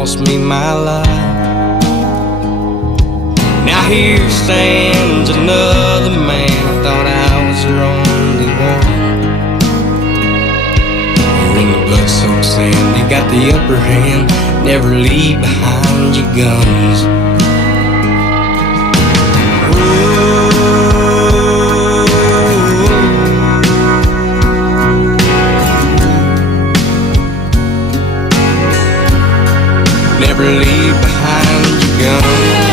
cost me my life. Now here stands another man. I thought I was the only one. When the blood-soaked sand, they got the upper hand. Never leave behind your guns. Never leave behind your gun.